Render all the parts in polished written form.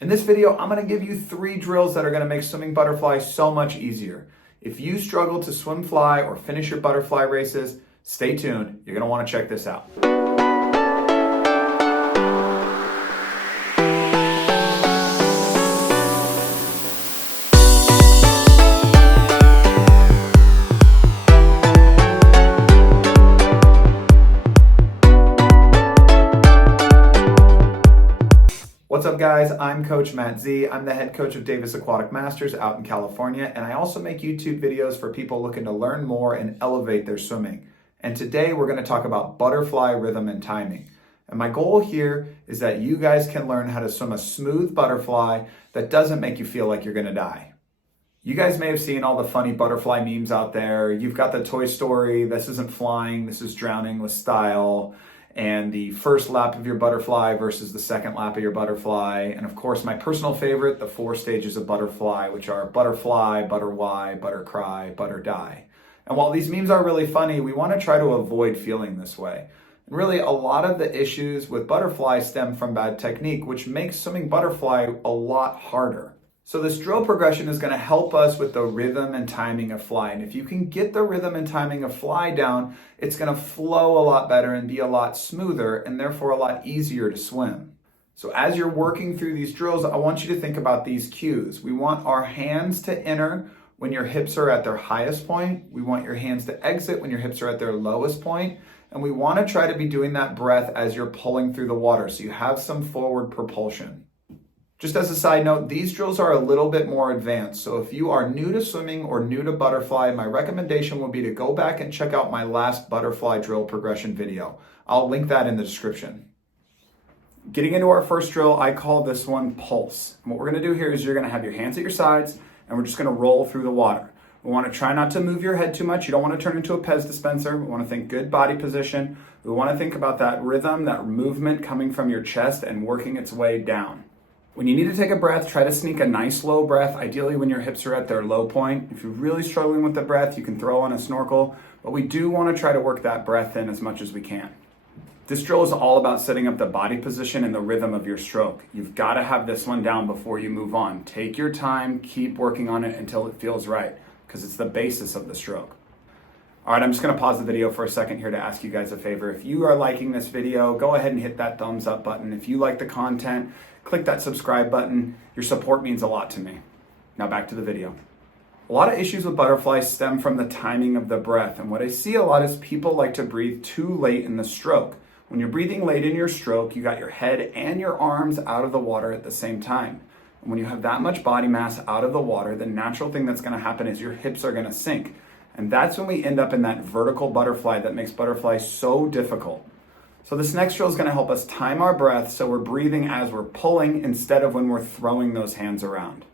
In this video, I'm gonna give you 3 drills that are gonna make swimming butterfly so much easier. If you struggle to swim fly or finish your butterfly races, stay tuned. You're gonna wanna check this out. What's up guys, I'm CoachMattZ. I'm the head coach of Davis Aquatic Masters out in California, and I also make YouTube videos for people looking to learn more and elevate their swimming. And today we're gonna talk about butterfly rhythm and timing. And my goal here is that you guys can learn how to swim a smooth butterfly that doesn't make you feel like you're gonna die. You guys may have seen all the funny butterfly memes out there. You've got the Toy Story, this isn't flying, this is drowning with style, and the first lap of your butterfly versus the second lap of your butterfly. And of course, my personal favorite, the 4 stages of butterfly, which are butterfly, butterwhy, buttercry, butterdie. And while these memes are really funny, we want to try to avoid feeling this way. And really, a lot of the issues with butterfly stem from bad technique, which makes swimming butterfly a lot harder. So this drill progression is going to help us with the rhythm and timing of fly. And if you can get the rhythm and timing of fly down, it's going to flow a lot better and be a lot smoother and therefore a lot easier to swim. So as you're working through these drills, I want you to think about these cues. We want our hands to enter when your hips are at their highest point. We want your hands to exit when your hips are at their lowest point. And we want to try to be doing that breath as you're pulling through the water so you have some forward propulsion. Just as a side note, these drills are a little bit more advanced. So if you are new to swimming or new to butterfly, my recommendation would be to go back and check out my last butterfly drill progression video. I'll link that in the description. Getting into our first drill, I call this one pulse. And what we're gonna do here is you're gonna have your hands at your sides and we're just gonna roll through the water. We wanna try not to move your head too much. You don't wanna turn into a Pez dispenser. We wanna think good body position. We wanna think about that rhythm, that movement coming from your chest and working its way down. When you need to take a breath, try to sneak a nice low breath, ideally when your hips are at their low point. If you're really struggling with the breath, you can throw on a snorkel, but we do want to try to work that breath in as much as we can. This drill is all about setting up the body position and the rhythm of your stroke. You've got to have this one down before you move on. Take your time, keep working on it until it feels right, because it's the basis of the stroke. All right, I'm just going to pause the video for a second here to ask you guys a favor. If you are liking this video, go ahead and hit that thumbs up button. If you like the content, click that subscribe button. Your support means a lot to me. Now back to the video. A lot of issues with butterflies stem from the timing of the breath. And what I see a lot is people like to breathe too late in the stroke. When you're breathing late in your stroke, you got your head and your arms out of the water at the same time. And when you have that much body mass out of the water, the natural thing that's going to happen is your hips are going to sink. And that's when we end up in that vertical butterfly that makes butterfly so difficult. So this next drill is going to help us time our breath so we're breathing as we're pulling instead of when we're throwing those hands around.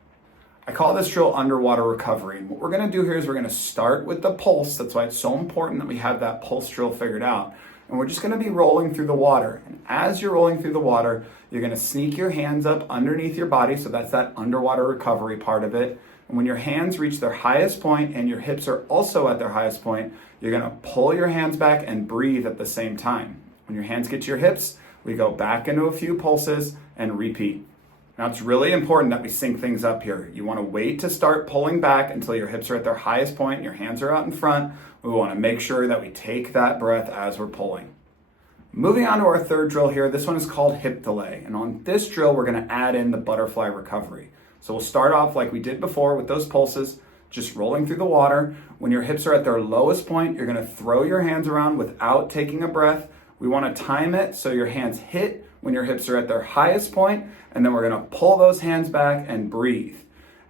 I call this drill underwater recovery. And what we're going to do here is we're going to start with the pulse. That's why it's so important that we have that pulse drill figured out. And we're just going to be rolling through the water. And as you're rolling through the water, you're going to sneak your hands up underneath your body. So that's that underwater recovery part of it. And when your hands reach their highest point and your hips are also at their highest point, you're going to pull your hands back and breathe at the same time. When your hands get to your hips, we go back into a few pulses and repeat. Now it's really important that we sync things up here. You want to wait to start pulling back until your hips are at their highest point and your hands are out in front. We want to make sure that we take that breath as we're pulling. Moving on to our third drill here, this one is called hip delay. And on this drill, we're going to add in the butterfly recovery. So we'll start off like we did before with those pulses, just rolling through the water. When your hips are at their lowest point, you're going to throw your hands around without taking a breath. We want to time it so your hands hit when your hips are at their highest point, and then we're going to pull those hands back and breathe.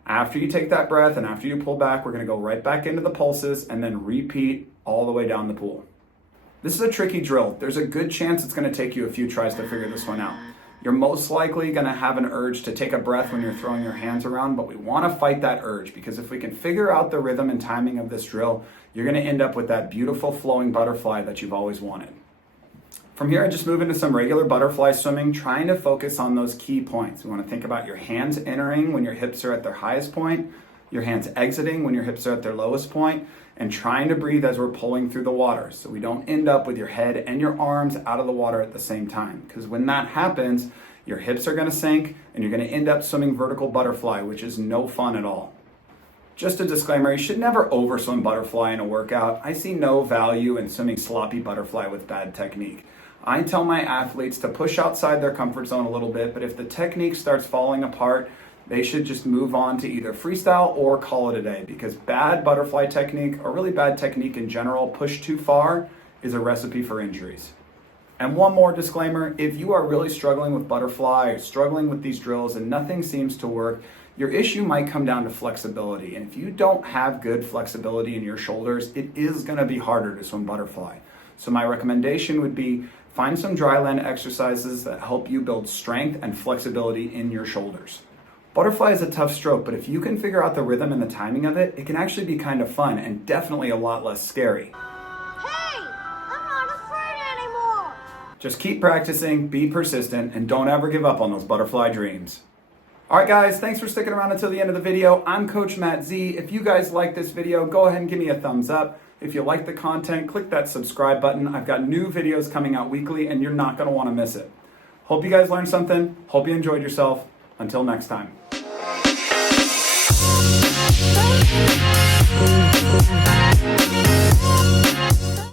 After you take that breath and after you pull back, we're going to go right back into the pulses and then repeat all the way down the pool. This is a tricky drill. There's a good chance it's going to take you a few tries to figure this one out. You're most likely going to have an urge to take a breath when you're throwing your hands around, but we want to fight that urge because if we can figure out the rhythm and timing of this drill, you're going to end up with that beautiful flowing butterfly that you've always wanted. From here, I just move into some regular butterfly swimming, trying to focus on those key points. We want to think about your hands entering when your hips are at their highest point, your hands exiting when your hips are at their lowest point, and trying to breathe as we're pulling through the water so we don't end up with your head and your arms out of the water at the same time. Because when that happens, your hips are going to sink, and you're going to end up swimming vertical butterfly, which is no fun at all. Just a disclaimer, you should never overswim butterfly in a workout. I see no value in swimming sloppy butterfly with bad technique. I tell my athletes to push outside their comfort zone a little bit, but if the technique starts falling apart, they should just move on to either freestyle or call it a day, because bad butterfly technique, or really bad technique in general, pushed too far, is a recipe for injuries. And one more disclaimer, if you are really struggling with butterfly or struggling with these drills and nothing seems to work, your issue might come down to flexibility. And if you don't have good flexibility in your shoulders, it is going to be harder to swim butterfly. So my recommendation would be find some dry land exercises that help you build strength and flexibility in your shoulders. Butterfly is a tough stroke, but if you can figure out the rhythm and the timing of it, it can actually be kind of fun and definitely a lot less scary. Just keep practicing, be persistent, and don't ever give up on those butterfly dreams. All right, guys, thanks for sticking around until the end of the video. I'm CoachMattZ. If you guys like this video, go ahead and give me a thumbs up. If you like the content, click that subscribe button. I've got new videos coming out weekly, and you're not going to want to miss it. Hope you guys learned something. Hope you enjoyed yourself. Until next time.